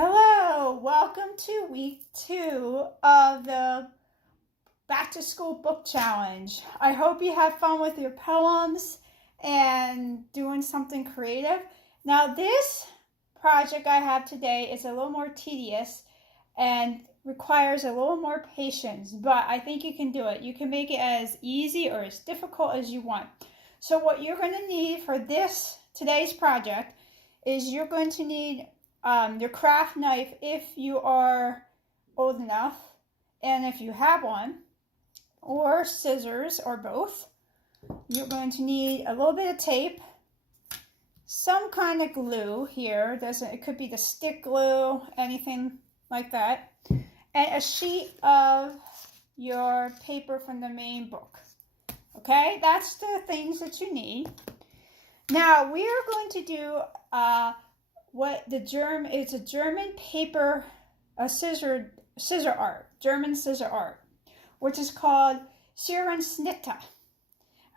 Hello, welcome to week 2 of the Back to School Book Challenge. I hope you have fun with your poems and doing something creative. Now this project I have today is a little more tedious and requires a little more patience, but I think you can do it. You can make it as easy or as difficult as you want. So what you're going to need for today's project is you're going to need your craft knife if you are old enough and if you have one, or scissors or both. You're going to need a little bit of tape, some kind of glue here. It could be the stick glue, anything like that, and a sheet of your paper from the main book. Okay, that's the things that you need. Now we are going to do it's a German paper, scissor art, German scissor art, which is called Scherenschnitte.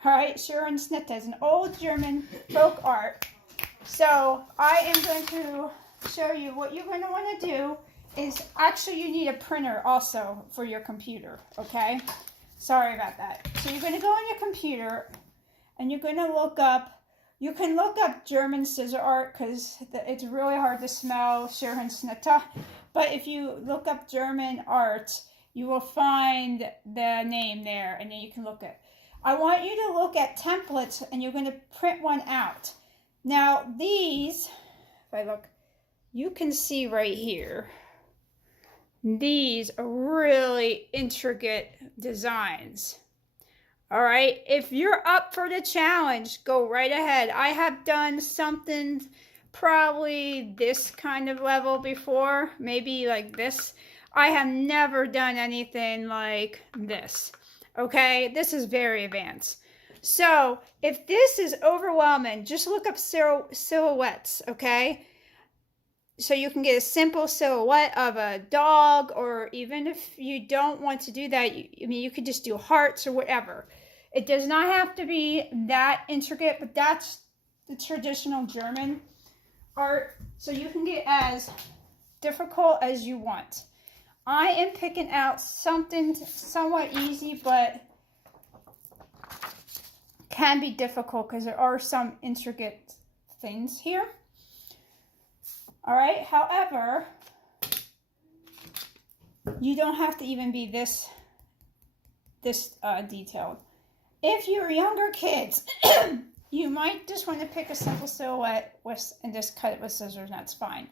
All right, Scherenschnitte is an old German folk art. So I am going to show you what you're going to want to do is actually you need a printer also for your computer. Okay, sorry about that. So you're going to go on your computer and you're going to look up. You can look up German scissor art because it's really hard to spell Scherenschnitte. But if you look up German art, you will find the name there, and then you can look at. I want you to look at templates, and you're going to print one out. Now these, if I look, you can see right here. These are really intricate designs. All right, if you're up for the challenge, go right ahead. I have done something probably this kind of level before, maybe like this. I have never done anything like this. Okay, this is very advanced. So if this is overwhelming, just look up silhouettes, okay? So you can get a simple silhouette of a dog, or even if you don't want to do that, you could just do hearts or whatever. It does not have to be that intricate, but that's the traditional German art. So you can get as difficult as you want. I am picking out something somewhat easy, but can be difficult because there are some intricate things here. All right, however, you don't have to even be this detailed. If you're younger kids, you might just want to pick a simple silhouette and just cut it with scissors, and that's fine.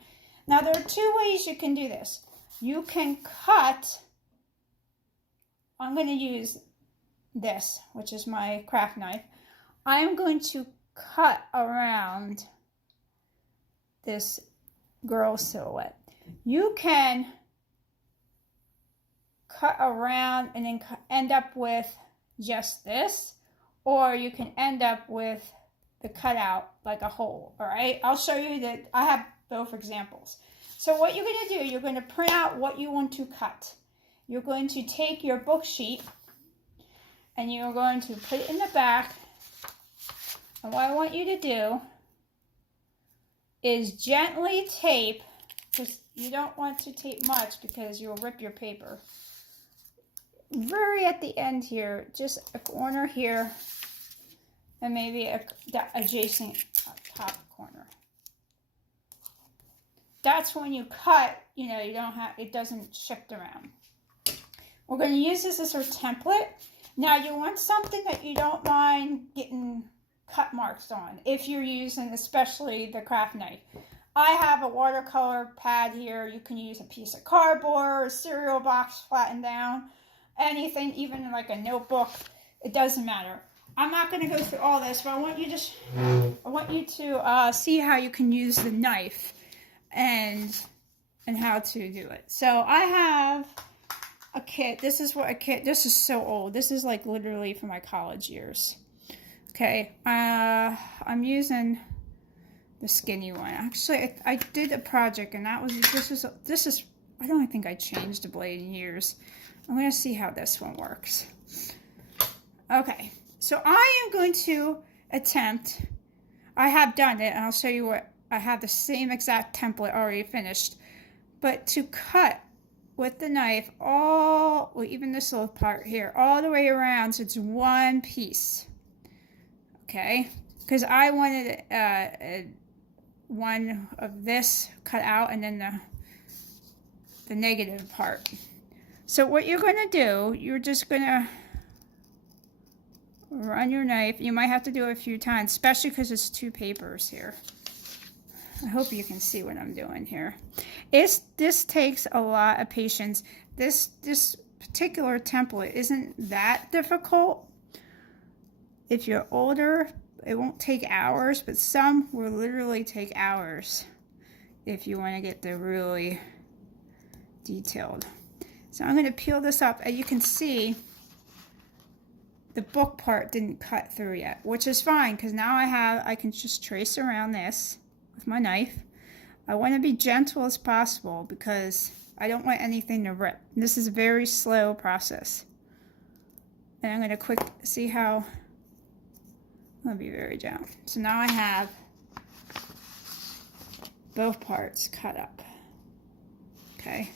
Now, there are 2 ways you can do this. You can cut, I'm going to use this, which is my craft knife. I am going to cut around this girl silhouette. You can cut around and then end up with just this, or you can end up with the cutout like a hole. All right, I'll show you that. I have both examples. So what you're going to do, you're going to print out what you want to cut. You're going to take your book sheet and you're going to put it in the back, and what I want you to do is gently tape, because you don't want to tape much because you'll rip your paper. Very at the end here, just a corner here, and maybe that adjacent top corner. That's when you cut, you don't have, it doesn't shift around. We're going to use this as our template. Now you want something that you don't mind getting cut marks on if you're using especially the craft knife. I have a watercolor pad here. You can use a piece of cardboard, a cereal box flattened down, anything, even like a notebook. It doesn't matter. I'm not going to go through all this, but I want you to see how you can use the knife and how to do it. So I have a kit. This is so old. This is like literally from my college years. Okay, I'm using the skinny one. Actually, I did a project, and this is. I don't think I changed the blade in years. I'm going to see how this one works. Okay, so I am going to attempt. I have done it, and I'll show you what I have the same exact template already finished. but to cut with the knife all, well, even this little part here, all the way around, so it's one piece. Okay, because I wanted one of this cut out and then the negative part. So what you're going to do, you're just going to run your knife. You might have to do it a few times, especially because it's two papers here. I hope you can see what I'm doing here. This takes a lot of patience. This particular template isn't that difficult. If you're older, it won't take hours, but some will literally take hours if you want to get the really detailed. So I'm going to peel this up, and you can see the book part didn't cut through yet, which is fine because now I can just trace around this with my knife. I want to be gentle as possible because I don't want anything to rip. This is a very slow process. And I'm going to see how, I'm going to be very gentle. So now I have both parts cut up. Okay.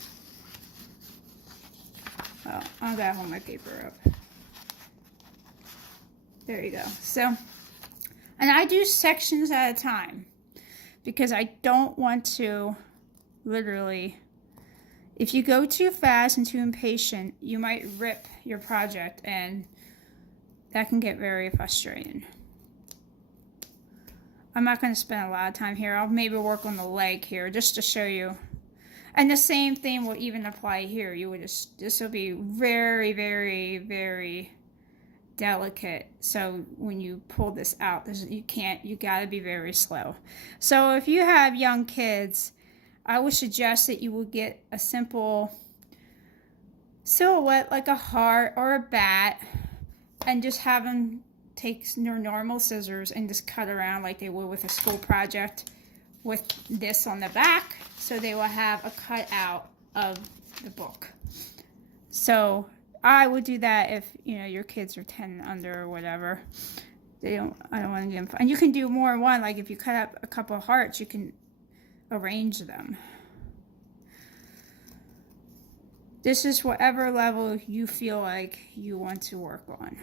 Oh, I gotta hold my paper up. There you go. So, and I do sections at a time because I don't want to literally, if you go too fast and too impatient, you might rip your project, and that can get very frustrating. I'm not going to spend a lot of time here. I'll maybe work on the leg here just to show you. And the same thing will even apply here. You would just, this will be very, very, very delicate. So when you pull this out, you gotta be very slow. So if you have young kids, I would suggest that you would get a simple silhouette like a heart or a bat, and just have them take your normal scissors and just cut around like they would with a school project with this on the back, so they will have a cutout of the book. So I would do that if, you know, your kids are 10 and under or whatever. I don't want to get them. And you can do more than one. Like if you cut up a couple of hearts, you can arrange them. This is whatever level you feel like you want to work on.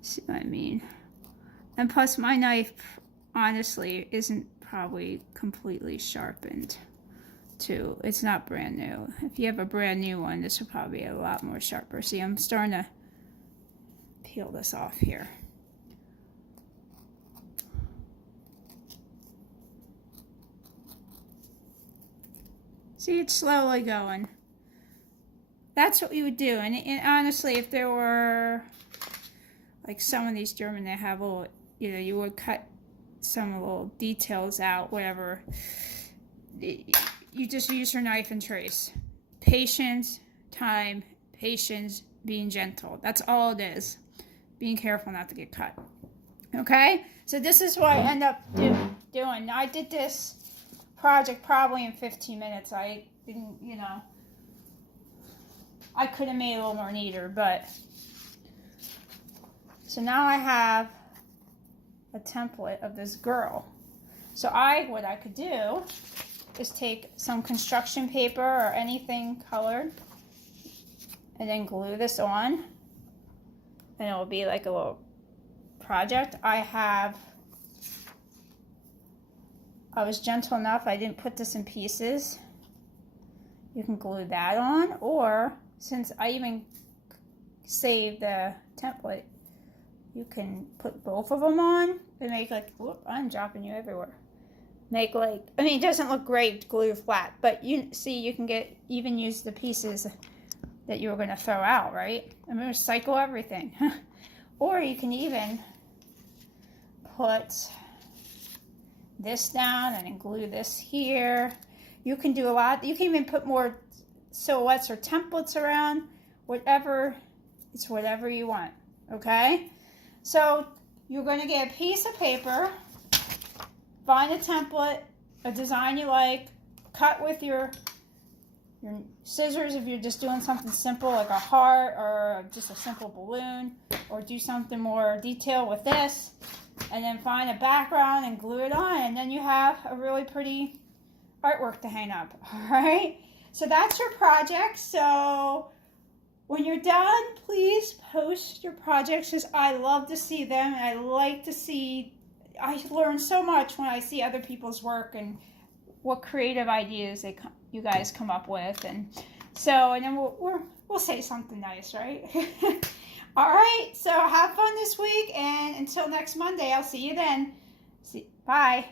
See what I mean? And plus my knife, honestly, isn't probably completely sharpened too. It's not brand new. If you have a brand new one, this will probably be a lot more sharper. See, I'm starting to peel this off here. See, it's slowly going. That's what you would do. And honestly, if there were, like some of these German, they have little, you know, you would cut some little details out, whatever. You just use your knife and trace. Patience, time, patience, being gentle. That's all it is. Being careful not to get cut. Okay? So this is what I end up doing. I did this project probably in 15 minutes. I didn't, you know, I could have made it a little more neater, but so now I have a template of this girl. So what I could do is take some construction paper or anything colored and then glue this on, and it will be like a little project. I was gentle enough, I didn't put this in pieces. You can glue that on, or since I even saved the template, you can put both of them on and make like, whoop, I'm dropping you everywhere. Make like, I mean, it doesn't look great glued flat, but you see, you can even use the pieces that you were going to throw out, right? I'm going to recycle everything. Or you can even put this down and then glue this here. You can do a lot. You can even put more silhouettes or templates around, whatever. It's whatever you want, okay? So you're going to get a piece of paper, find a template, a design you like, cut with your scissors if you're just doing something simple like a heart or just a simple balloon, or do something more detailed with this. and then find a background and glue it on, and then you have a really pretty artwork to hang up. All right, so that's your project. So when you're done, please post your projects, because I love to see them, and I like to see, I learn so much when I see other people's work and what creative ideas you guys come up with. And so, and then we'll say something nice, right? All right, so have fun this week, and until next Monday, I'll see you then. Bye.